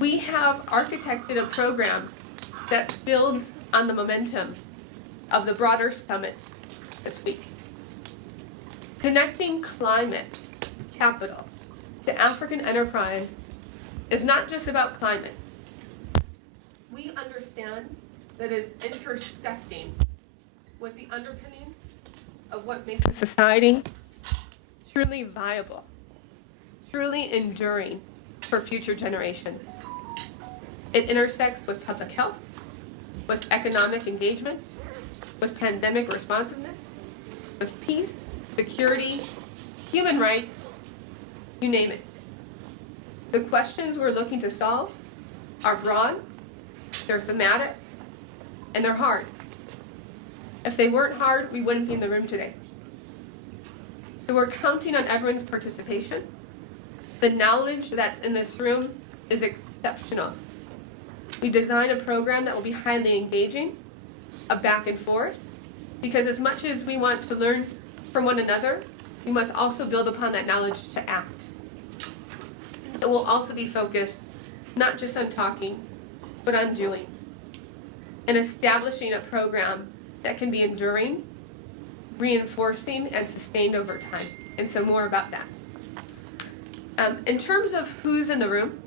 We have architected a program that builds on the momentum of the broader summit this week. Connecting climate capital to African enterprise is not just about climate. We understand that it is intersecting with the underpinnings of what makes a society truly viable, truly enduring for future generations. It intersects with public health, with economic engagement, with pandemic responsiveness, with peace, security, human rights, you name it. The questions we're looking to solve are broad, they're thematic, and they're hard. If they weren't hard, we wouldn't be in the room today. So we're counting on everyone's participation. The knowledge that's in this room is exceptional. We designed a program that will be highly engaging, a back and forth, because as much as we want to learn from one another, we must also build upon that knowledge to act. So we'll also be focused not just on talking, but on doing, and establishing a program that can be enduring, reinforcing, and sustained over time. And so more about that. In terms of who's in the room,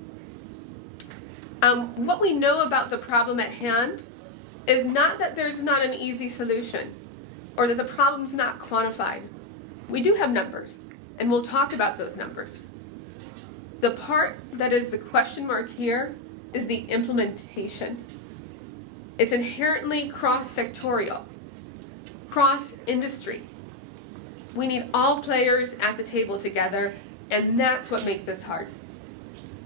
what we know about the problem at hand is not that there's not an easy solution or that the problem's not quantified. We do have numbers, and we'll talk about those numbers. The part that is the question mark here is the implementation. It's inherently cross-sectorial, cross-industry. We need all players at the table together, and that's what makes this hard.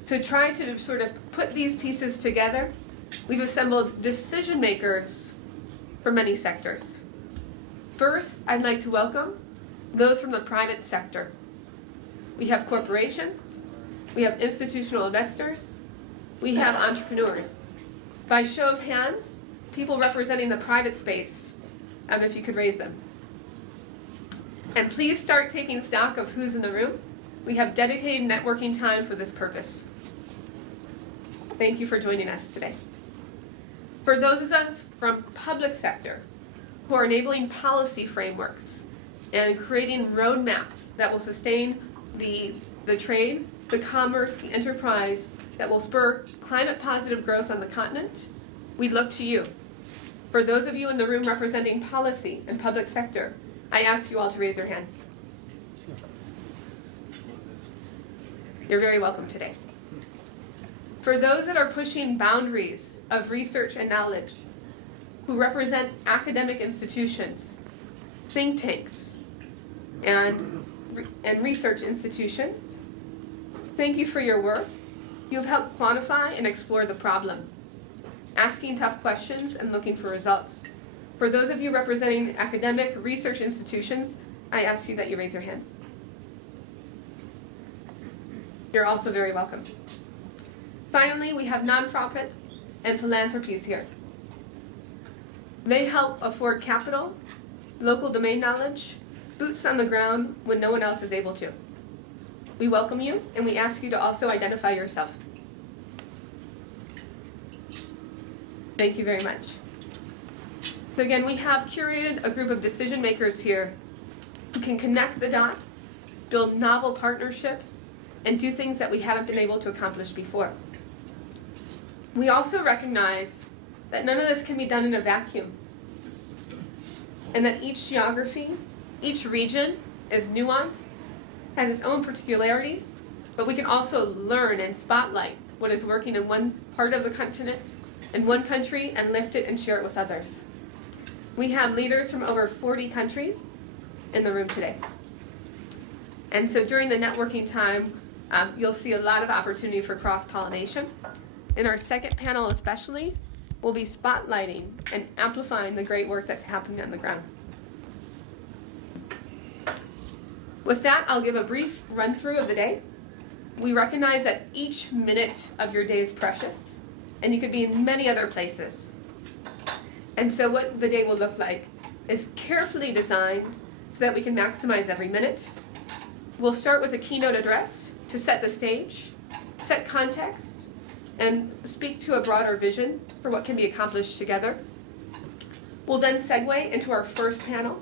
To try to sort of put these pieces together, we've assembled decision makers for many sectors. First, I'd like to welcome those from the private sector. We have corporations, we have institutional investors, we have entrepreneurs. By show of hands, people representing the private space, if you could raise them. And please start taking stock of who's in the room. We have dedicated networking time for this purpose. Thank you for joining us today. For those of us from public sector who are enabling policy frameworks and creating roadmaps that will sustain the trade, the commerce, the enterprise that will spur climate positive growth on the continent, we look to you. For those of you in the room representing policy and public sector, I ask you all to raise your hand. You're very welcome today. For those that are pushing boundaries of research and knowledge, who represent academic institutions, think tanks, and research institutions, thank you for your work. You've helped quantify and explore the problem, asking tough questions and looking for results. For those of you representing academic research institutions, I ask you that you raise your hands. You're also very welcome. Finally, we have nonprofits and philanthropies here. They help afford capital, local domain knowledge, boots on the ground when no one else is able to. We welcome you, and we ask you to also identify yourselves. Thank you very much. So again, we have curated a group of decision makers here who can connect the dots, build novel partnerships, and do things that we haven't been able to accomplish before. We also recognize that none of this can be done in a vacuum, and that each geography, each region is nuanced, has its own particularities, but we can also learn and spotlight what is working in one part of the continent, in one country, and lift it and share it with others. We have leaders from over 40 countries in the room today. And so during the networking time, you'll see a lot of opportunity for cross-pollination. In our second panel especially, we'll be spotlighting and amplifying the great work that's happening on the ground. With that, I'll give a brief run-through of the day. We recognize that each minute of your day is precious, and you could be in many other places. And so what the day will look like is carefully designed so that we can maximize every minute. We'll start with a keynote address to set the stage, set context, and speak to a broader vision for what can be accomplished together. We'll then segue into our first panel,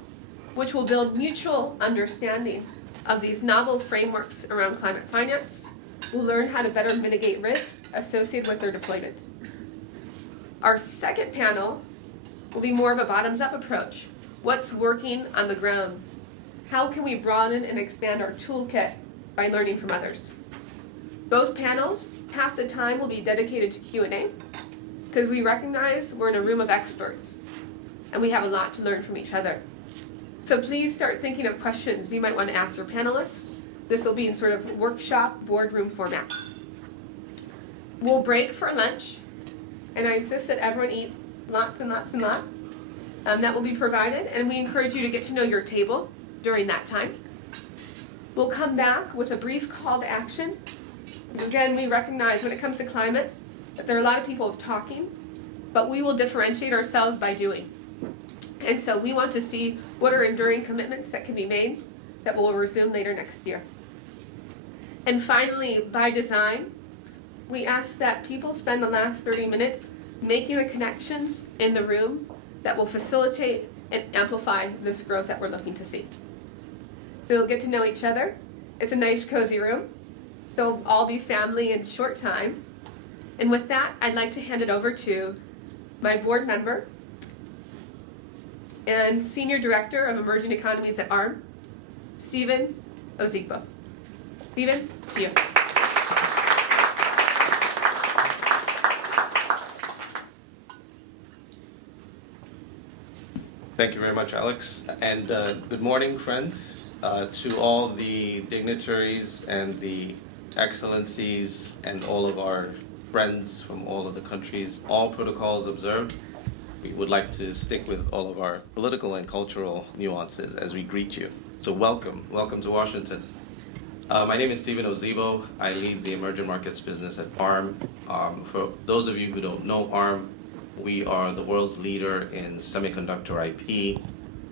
which will build mutual understanding of these novel frameworks around climate finance. We'll learn how to better mitigate risk associated with their deployment. Our second panel will be more of a bottoms-up approach. What's working on the ground? How can we broaden and expand our toolkit by learning from others? Both panels, half the time will be dedicated to Q&A, because we recognize we're in a room of experts, and we have a lot to learn from each other. So please start thinking of questions you might want to ask your panelists. This will be in sort of workshop, boardroom format. We'll break for lunch, and I insist that everyone eats lots and lots and lots. That will be provided, and we encourage you to get to know your table during that time. We'll come back with a brief call to action. Again, we recognize when it comes to climate that there are a lot of people talking, but we will differentiate ourselves by doing. And so we want to see what are enduring commitments that can be made that will resume later next year. And finally, by design, we ask that people spend the last 30 minutes making the connections in the room that will facilitate and amplify this growth that we're looking to see. So you'll get to know each other. It's a nice, cozy room. So we'll all be family in short time. And with that, I'd like to hand it over to my board member and Senior Director of Emerging Economies at ARM, Stephen Ozigbo. Stephen, to you. Thank you very much, Alex. And good morning, friends, to all the dignitaries and the excellencies and all of our friends from all of the countries. All protocols observed. We would like to stick with all of our political and cultural nuances as we greet you. So welcome to Washington. My name is Stephen Ozigbo. I lead the emerging markets business at ARM. For those of you who don't know ARM, we are the world's leader in semiconductor IP,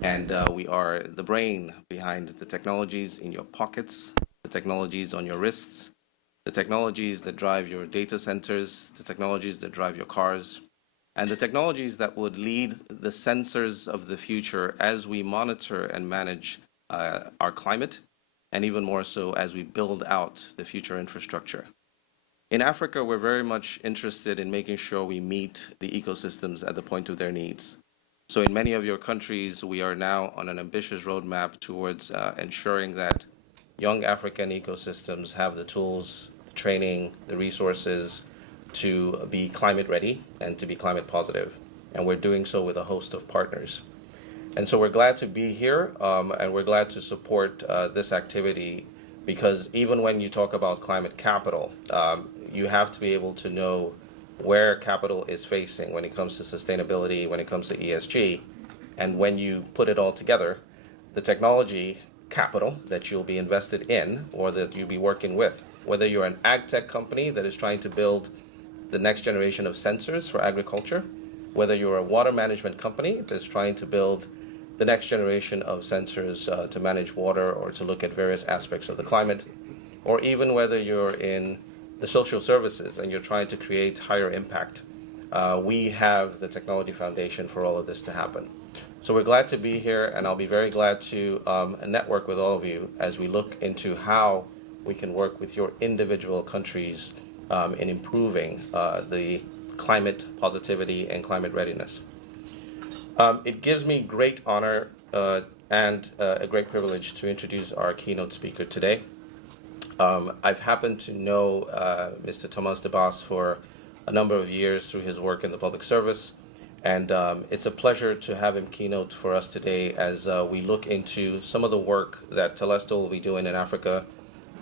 and we are the brain behind the technologies in your pockets, the technologies on your wrists, the technologies that drive your data centers, the technologies that drive your cars, and the technologies that would lead the sensors of the future as we monitor and manage our climate, and even more so as we build out the future infrastructure. In Africa, we're very much interested in making sure we meet the ecosystems at the point of their needs. So in many of your countries, we are now on an ambitious roadmap towards ensuring that young African ecosystems have the tools, the training, the resources to be climate ready and to be climate positive. And we're doing so with a host of partners. And so we're glad to be here, and we're glad to support this activity, because even when you talk about climate capital, you have to be able to know where capital is facing when it comes to sustainability, when it comes to ESG. And when you put it all together, the technology capital that you'll be invested in or that you'll be working with, whether you're an ag tech company that is trying to build the next generation of sensors for agriculture, whether you're a water management company that's trying to build the next generation of sensors to manage water or to look at various aspects of the climate, or even whether you're in the social services and you're trying to create higher impact. We have the technology foundation for all of this to happen. So we're glad to be here, and I'll be very glad to network with all of you as we look into how we can work with your individual countries in improving the climate positivity and climate readiness. It gives me great honor and a great privilege to introduce our keynote speaker today. I've happened to know Mr. Thomas de Baas for a number of years through his work in the public service, and it's a pleasure to have him keynote for us today as we look into some of the work that Telesto will be doing in Africa,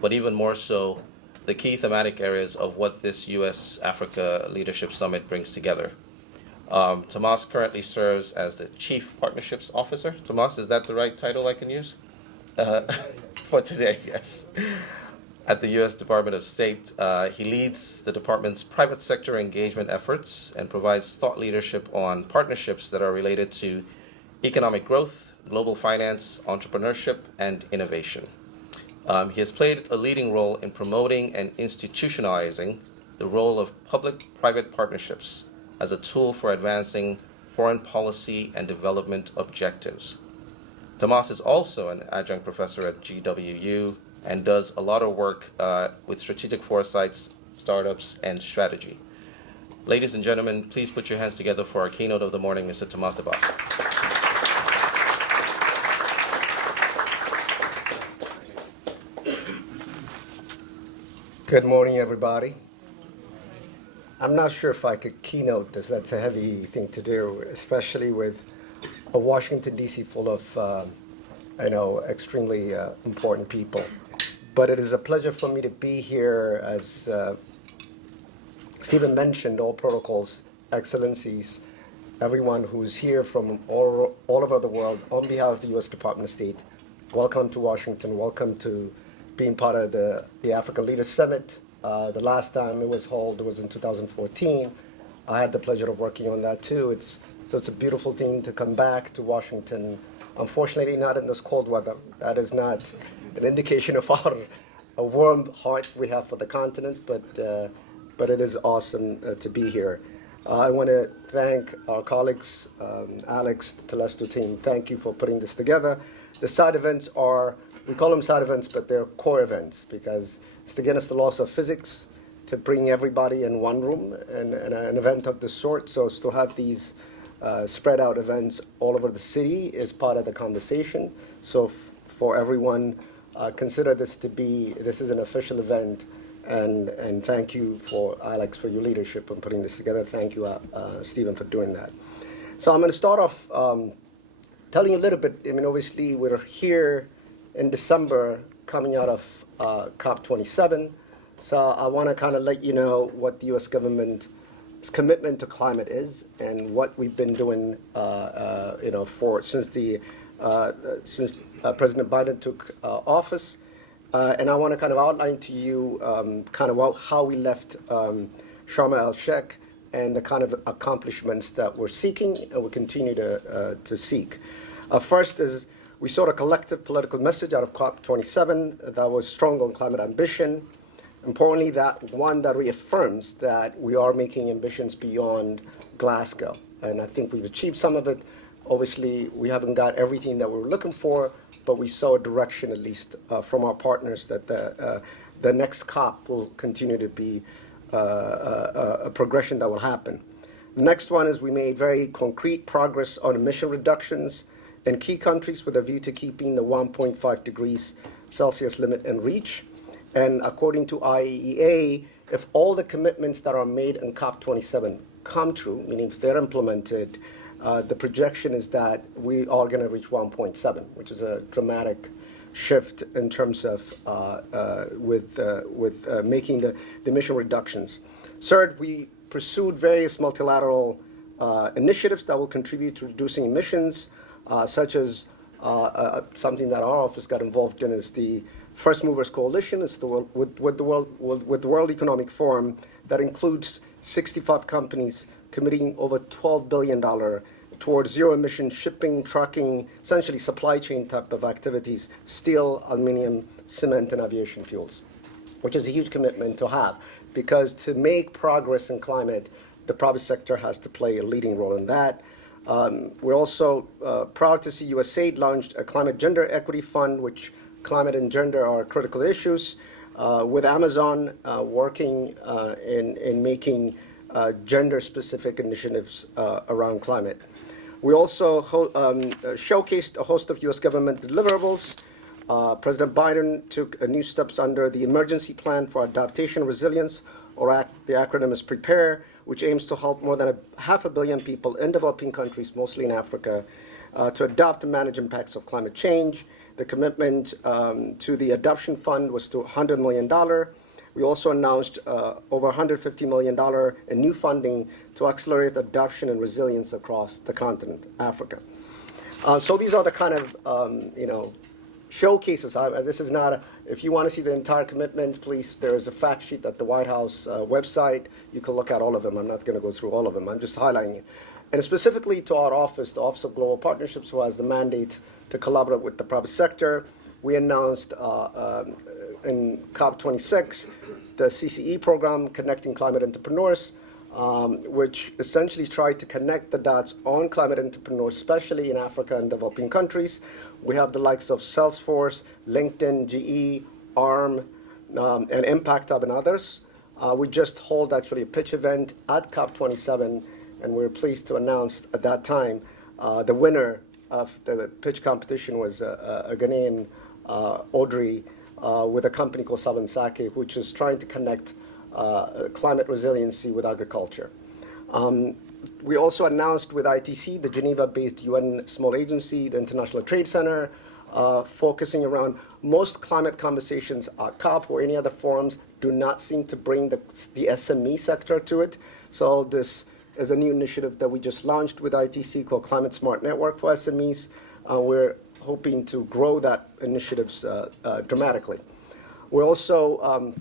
but even more so, the key thematic areas of what this U.S. Africa Leadership Summit brings together. Tomas currently serves as the Chief Partnerships Officer. Tomas, is that the right title I can use? For today, yes. At the U.S. Department of State, he leads the department's private sector engagement efforts and provides thought leadership on partnerships that are related to economic growth, global finance, entrepreneurship, and innovation. He has played a leading role in promoting and institutionalizing the role of public-private partnerships as a tool for advancing foreign policy and development objectives. Tomas is also an adjunct professor at GWU and does a lot of work with strategic foresights, startups, and strategy. Ladies and gentlemen, please put your hands together for our keynote of the morning, Mr. Tomas de Bas. Good morning, everybody. I'm not sure if I could keynote this. That's a heavy thing to do, especially with a Washington, D.C. full of, extremely important people. But it is a pleasure for me to be here. As Stephen mentioned, all protocols, excellencies, everyone who's here from all over the world, on behalf of the U.S. Department of State, welcome to Washington. Welcome to being part of the Africa Leaders Summit. The last time it was held was in 2014. I had the pleasure of working on that too. It's a beautiful thing to come back to Washington. Unfortunately, not in this cold weather. That is not an indication of a warm heart we have for the continent, but it is awesome to be here. I want to thank our colleagues, Alex, the Telesto team. Thank you for putting this together. The side events we call them side events, but they're core events because it's against the laws of physics to bring everybody in one room and an event of this sort. So to have these spread out events all over the city is part of the conversation. So for everyone, consider this is an official event, and thank you for Alex for your leadership in putting this together. Thank you, Stephen, for doing that. So I'm going to start off telling you a little bit. Obviously we're here in December coming out of COP27. So I want to kind of let you know what the U.S. government's commitment to climate is and what we've been doing, since President Biden took office. And I want to kind of outline to you how we left Sharm el-Sheikh and the kind of accomplishments that we're seeking and we continue to seek. First is we saw a collective political message out of COP27 that was strong on climate ambition. Importantly, that reaffirms that we are making ambitions beyond Glasgow. And I think we've achieved some of it. Obviously, we haven't got everything that we were looking for, but we saw a direction, at least from our partners, that the next COP will continue to be a progression that will happen. The next one is we made very concrete progress on emission reductions in key countries with a view to keeping the 1.5 degrees Celsius limit in reach. And according to IEA, if all the commitments that are made in COP27 come true, meaning if they're implemented, the projection is that we are going to reach 1.7, which is a dramatic shift in terms of making the emission reductions. Third, we pursued various multilateral initiatives that will contribute to reducing emissions, such as something that our office got involved in is the First Movers Coalition, with the World Economic Forum, that includes 65 companies committing over $12 billion towards zero-emission shipping, trucking, essentially supply chain type of activities, steel, aluminum, cement, and aviation fuels, which is a huge commitment to have, because to make progress in climate, the private sector has to play a leading role in that. We're also proud to see USAID launched a climate gender equity fund, which climate and gender are critical issues, with Amazon working in making gender-specific initiatives around climate. We also showcased a host of U.S. government deliverables. President Biden took new steps under the Emergency Plan for Adaptation and Resilience, or the acronym is PREPARE, which aims to help more than 500 million people in developing countries, mostly in Africa, to adapt and manage impacts of climate change. The commitment to the Adoption Fund was to $100 million. We also announced over $150 million in new funding to accelerate adoption and resilience across the continent, Africa. So these are the kind of, showcases. This is not, if you want to see the entire commitment, please, there is a fact sheet at the White House website. You can look at all of them. I'm not going to go through all of them. I'm just highlighting it. And specifically to our office, the Office of Global Partnerships, who has the mandate to collaborate with the private sector, we announced in COP26 the CCE program, Connecting Climate Entrepreneurs, which essentially tried to connect the dots on climate entrepreneurs, especially in Africa and developing countries. We have the likes of Salesforce, LinkedIn, GE, ARM, and Impact Hub and others. We just hold actually a pitch event at COP27, and we're pleased to announce at that time the winner of the pitch competition was a Ghanaian, Audrey, with a company called Sabansake, which is trying to connect climate resiliency with agriculture. We also announced with ITC, the Geneva-based UN small agency, the International Trade Center, focusing around most climate conversations at COP or any other forums do not seem to bring the SME sector to it. So this is a new initiative that we just launched with ITC called Climate Smart Network for SMEs. We're hoping to grow that initiatives dramatically. We're also,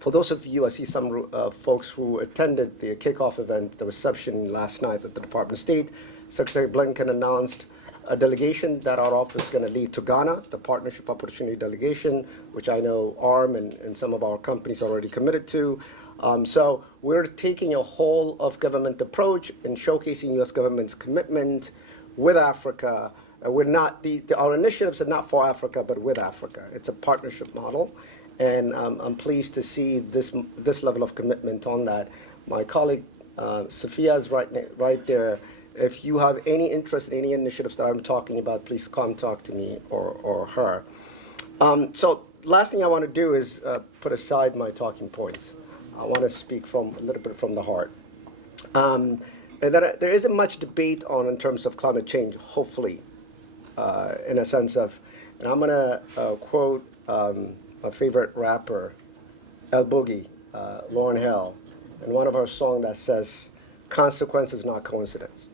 for those of you, I see some folks who attended the kickoff event, the reception last night at the Department of State. Secretary Blinken announced a delegation that our office is going to lead to Ghana, the Partnership Opportunity Delegation, which I know ARM and some of our companies are already committed to. So we're taking a whole of government approach and showcasing U.S. government's commitment with Africa. We're not our initiatives are not for Africa, but with Africa. It's a partnership model, and I'm pleased to see this level of commitment on that. My colleague Sophia is right there. If you have any interest in any initiatives that I'm talking about, please come talk to me or her. So last thing I want to do is put aside my talking points. I want to speak a little bit from the heart. And that there isn't much debate in terms of climate change, hopefully, in a sense of, and I'm going to quote my favorite rapper, El Boogie, Lauryn Hill, in one of her songs that says, "Consequence is not coincidence."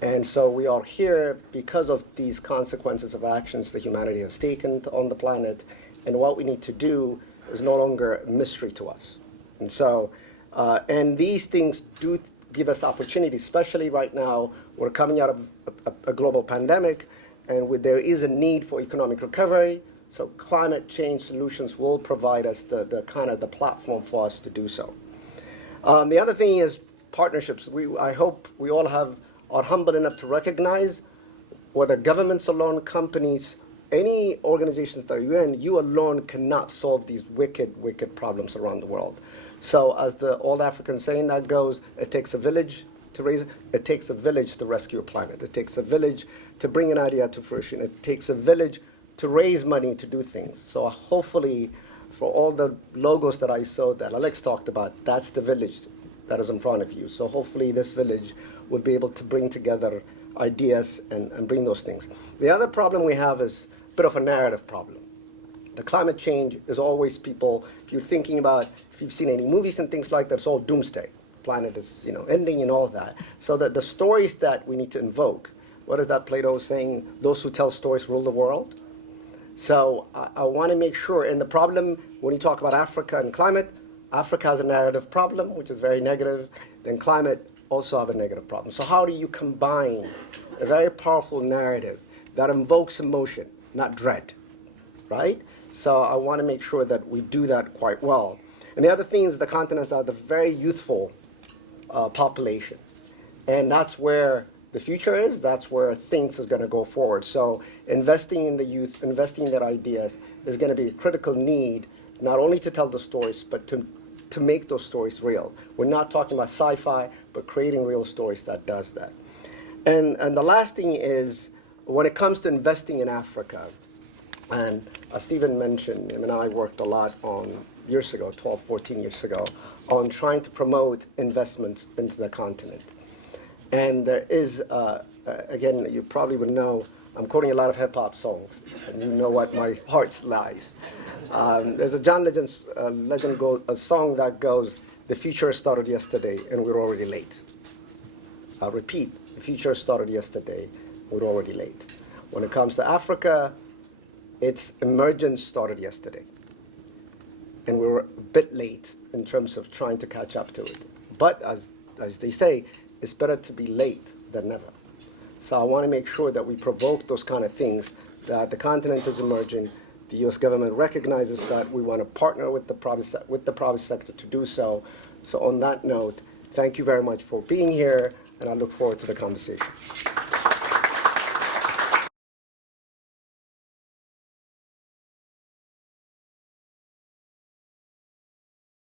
And so we are here because of these consequences of actions that humanity has taken on the planet, and what we need to do is no longer a mystery to us. And so, and these things do give us opportunity, especially right now. We're coming out of a global pandemic, and there is a need for economic recovery. So climate change solutions will provide us the kind of the platform for us to do so. The other thing is partnerships. I hope we all are humble enough to recognize whether governments alone, companies, any organizations that you're in, you alone cannot solve these wicked problems around the world. So as the old African saying that goes, it takes a village to raise it. It takes a village to rescue a planet. It takes a village to bring an idea to fruition. It takes a village to raise money to do things. So hopefully, for all the logos that I saw that Alex talked about, that's the village that is in front of you. So hopefully this village will be able to bring together ideas and bring those things. The other problem we have is a bit of a narrative problem. The climate change is always people, if you're thinking about, if you've seen any movies and things like that, it's all doomsday. Planet is, ending and all of that. So that the stories that we need to invoke, what is that Plato saying? Those who tell stories rule the world. So I want to make sure, and the problem, when you talk about Africa and climate, Africa has a narrative problem, which is very negative, then climate also have a negative problem. So how do you combine a very powerful narrative that invokes emotion, not dread, right? So I want to make sure that we do that quite well. And the other thing is the continents are the very youthful population. And that's where the future is, that's where things is going to go forward. So investing in the youth, investing in their ideas is going to be a critical need, not only to tell the stories, but to make those stories real. We're not talking about sci-fi, but creating real stories that does that. And the last thing is, when it comes to investing in Africa, and as Stephen mentioned, him and I worked a lot on, years ago, 12, 14 years ago, on trying to promote investments into the continent. And there is, again, you probably would know, I'm quoting a lot of hip-hop songs, and you know what my heart lies. There's a John Legend a song that goes, "The future started yesterday, and we're already late." I'll repeat, the future started yesterday, we're already late. When it comes to Africa, its emergence started yesterday. And we were a bit late in terms of trying to catch up to it. But as they say, it's better to be late than never. So I want to make sure that we provoke those kind of things, that the continent is emerging, The U.S. government recognizes that. We want to partner with the private sector to do so. So on that note, thank you very much for being here, and I look forward to the conversation.